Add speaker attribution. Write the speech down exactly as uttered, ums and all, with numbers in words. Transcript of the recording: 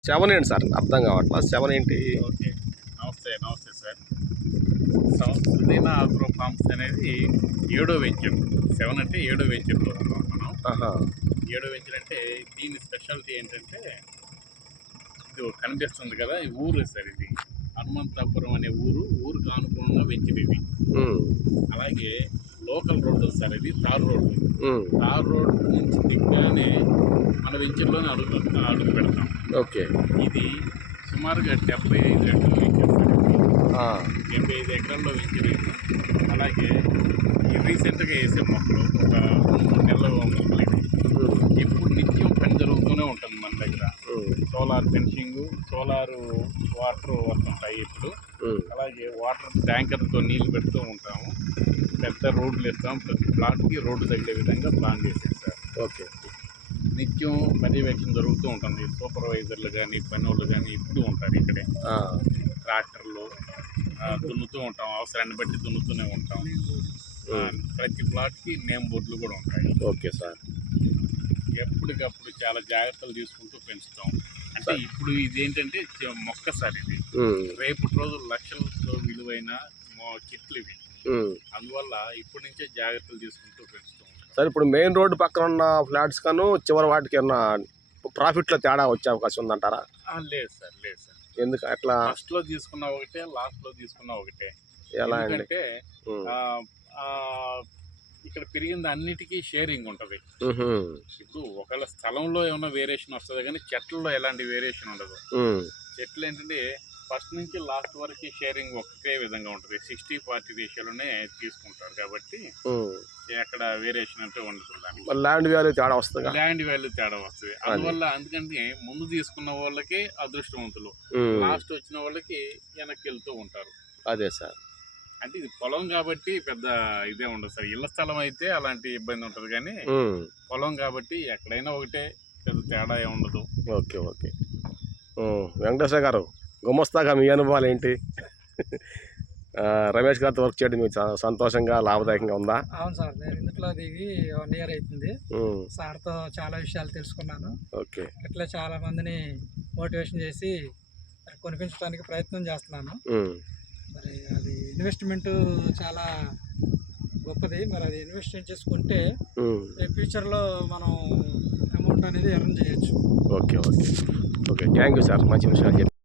Speaker 1: Seven ఏంటి sir అర్థం కావట్లా సెవెన్ ఏంటి?
Speaker 2: ఓకే, నమస్తే నమస్తే సార్. సంస్కృతిన ఆగ్రో ఫార్మ్స్ అనేది ఏడో వెంచర్. సెవెన్ అంటే ఏడో వెంచర్లో ఉన్నాం మనం.
Speaker 1: ఆహా,
Speaker 2: ఏడో వెంచర్ అంటే దీని స్పెషాలిటీ ఏంటంటే ఇది కనిపిస్తుంది కదా, ఈ ఊరు సార్. ఇది హనుమంతాపురం అనే ఊరు, ఊరు కానుకున్న వెంచర్ ఇది.
Speaker 1: ఉమ్,
Speaker 2: అలాగే లోకల్ రోడ్డు సార్, ఇది తార్ రోడ్డు.
Speaker 1: ఉమ్,
Speaker 2: తార్ రోడ్డు నుంచి దిగ్గానే మన వెంచర్లోనే అడుగు అడుగు పెడతాం.
Speaker 1: ఓకే.
Speaker 2: ఇది సుమారుగా డెబ్బై ఐదు ఎకరాలు వెంచర్ సార్.
Speaker 1: ఆ,
Speaker 2: డెబ్బై ఐదు ఎకరాల్లో వెంచర్ ఇది. అలాగే ఈ రీసెంట్గా వేసే మొక్కలు ఒక మూడు నెలల మొక్కలు ఇది.
Speaker 1: ఉమ్,
Speaker 2: ఎప్పుడు నిత్యం పని జరుగుతూనే ఉంటుంది మన దగ్గర.
Speaker 1: Um,
Speaker 2: solar fencing, solar water వస్తుంటాయి ఇప్పుడు.
Speaker 1: ఉమ్,
Speaker 2: అలాగే వాటర్ ట్యాంకర్తో నీళ్ళు పెడుతూ ఉంటాము. పెద్ద రోడ్లు ఇస్తాం, ప్రతి ప్లాట్కి రోడ్డు తగిలే విధంగా ప్లాన్ చేసాం సార్.
Speaker 1: ఓకే.
Speaker 2: నిత్యం పర్యవేక్షణ జరుగుతూ ఉంటుంది. సూపర్వైజర్లు కానీ పని వాళ్ళు కానీ ఇప్పుడు ఉంటారు ఇక్కడే.
Speaker 1: ఆ,
Speaker 2: ట్రాక్టర్లు ఆ, దున్నుతూ ఉంటాం, అవసరాన్ని బట్టి దున్నుతూనే ఉంటాం. ఆ, ప్రతి ప్లాట్కి నేమ్ బోర్డులు కూడా ఉంటాయి.
Speaker 1: Okay sir.
Speaker 2: ఎప్పటికప్పుడు చాలా జాగ్రత్తలు తీసుకుంటూ పెంచుతాం. అంటే ఇప్పుడు ఇదేంటంటే చె- మొక్క సార్ ఇది.
Speaker 1: ఉమ్,
Speaker 2: రేపటి రోజు లక్షలతో విలువైన మొ- చెట్లు ఇవి.
Speaker 1: ఉమ్.
Speaker 2: అందువల్ల ఇప్పటి నుంచే జాగ్రత్తలు తీసుకుంటూ పెంచుతూ ఉంటాం.
Speaker 1: సార్ ఇప్పుడు మెయిన్ రోడ్డు పక్కన ఉన్న ఫ్లాట్స్ కను చివరి వాటికి ఏమన్నా ప్రాఫిట్లో తేడా వచ్చే అవకాశం ఉందంటారా?
Speaker 2: ఆ, లేదు సార్, లేదు సార్.
Speaker 1: ఎందుకు అట్లా?
Speaker 2: ఫస్ట్ లో తీసుకున్న ఒకటే, లాస్ట్ లో తీసుకున్న ఒకటే.
Speaker 1: ఎలా అండి?
Speaker 2: ఎందుకంటే
Speaker 1: ఉమ్,
Speaker 2: ఆ, ఆ, ఇక్కడ పెరిగింది అన్నిటికీ షేరింగ్ ఉంటుంది.
Speaker 1: ఉహు,
Speaker 2: ఇప్పుడు ఒకవేళ స్థలంలో ఏమైనా వేరియేషన్ వస్తుంది కానీ చెట్లలో ఎలాంటి వేరియేషన్ ఉండదు.
Speaker 1: ఉమ్,
Speaker 2: చెట్లు ఏంటంటే ఫస్ట్ నుంచి లాస్ట్ వరకు షేరింగ్ ఒకటే విధంగా ఉంటుంది. సిక్స్టీ ఫార్టీ రేషియోలోనే తీసుకుంటారు కాబట్టి
Speaker 1: ఉమ్.
Speaker 2: ఎక్కడ వేరియేషన్ అంటే ఉండదు. దానికి
Speaker 1: మరి ల్యాండ్ వాల్యూ తేడా వస్తుంది.
Speaker 2: ల్యాండ్ వాల్యూ తేడా వస్తుంది. అందువల్ల అందుకంటే ముందు తీసుకున్న వాళ్ళకి అదృష్టవంతులు, లాస్ట్ వచ్చిన వాళ్ళకి వెనక్కి వెళ్తూ ఉంటారు.
Speaker 1: అదే సార్.
Speaker 2: అంటే ఇది పొలం కాబట్టి పెద్ద ఇదే ఉండదు సార్. ఇళ్ల స్థలం అయితే అలాంటి ఇబ్బంది ఉంటుంది కానీ
Speaker 1: ఉమ్,
Speaker 2: పొలం కాబట్టి ఎక్కడైనా ఒకటే, పెద్ద తేడా ఏ ఉండదు.
Speaker 1: Okay okay. ఉమ్, వెంకటేశ్వర గారు, గుమస్తాగా మీ అనుభవాలు ఏంటి? ఆ, రమేష్ గారితో వర్క్ చేయడం మీకు స- సంతోషంగా లాభదాయకంగా ఉందా?
Speaker 3: అవును సార్, నేను ఇందులో దిగి వన్ ఇయర్ అవుతుంది.
Speaker 1: ఉమ్,
Speaker 3: సార్తో చాలా విషయాలు తెలుసుకున్నాను.
Speaker 1: ఓకే.
Speaker 3: ఇట్లా చాలా మందిని మోటివేషన్ చేసి మరి కొనిపించడానికి ప్రయత్నం చేస్తున్నాను.
Speaker 1: ఉమ్,
Speaker 3: మరి అది ఇన్వెస్ట్మెంట్ చాలా గొప్పది. మరి అది ఇన్వెస్ట్మెంట్ చేసుకుంటే
Speaker 1: ఉమ్,
Speaker 3: రేపు ఫ్యూచర్లో మనం అమౌంట్ అనేది ఎర్న్ చేయొచ్చు.
Speaker 1: Okay okay okay. Thank you sir, మంచి విషయాలు చెప్పారు.